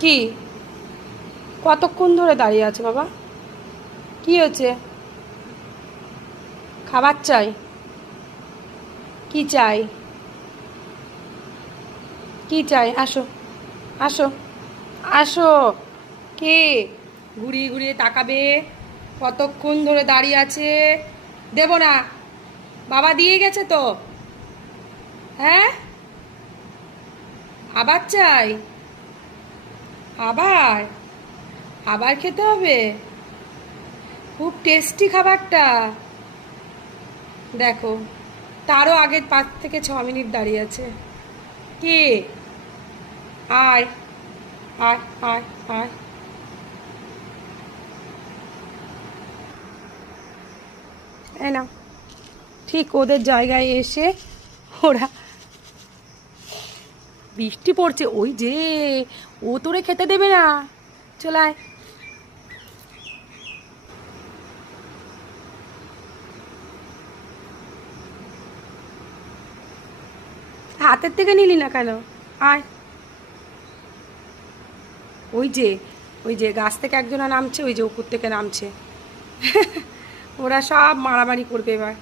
কি কতক্ষণ ধরে দাঁড়িয়ে আছে বাবা? কি হয়েছে? খাবার চাই? কি চাই? কি চাই? আসো, আসো, আসো। কে? ঘুরিয়ে ঘুরিয়ে তাকাবে। কতক্ষণ ধরে দাঁড়িয়ে আছে? দেব না। বাবা দিয়ে গেছে তো। হ্যাঁ, আবার চাই? আবার? আবার খেতে হবে? খুব টেস্টি খাবারটা। দেখো, তারও আগে 5 থেকে 6 মিনিট দাঁড়িয়ে আছে। কে? আয়, আয়, আয়, আয়। এই না, ঠিক ওদের জায়গায় এসে ওরা। বৃষ্টি পড়ছে, ওই যে ও তোরে খেতে দেবে না। চলায়। হাতের থেকে নিলি না কেন? আয়। ওই যে, ওই যে গাছ থেকে একজনা নামছে, ওই যে উপর থেকে নামছে। ওরা সব মারামারি করবে এবার।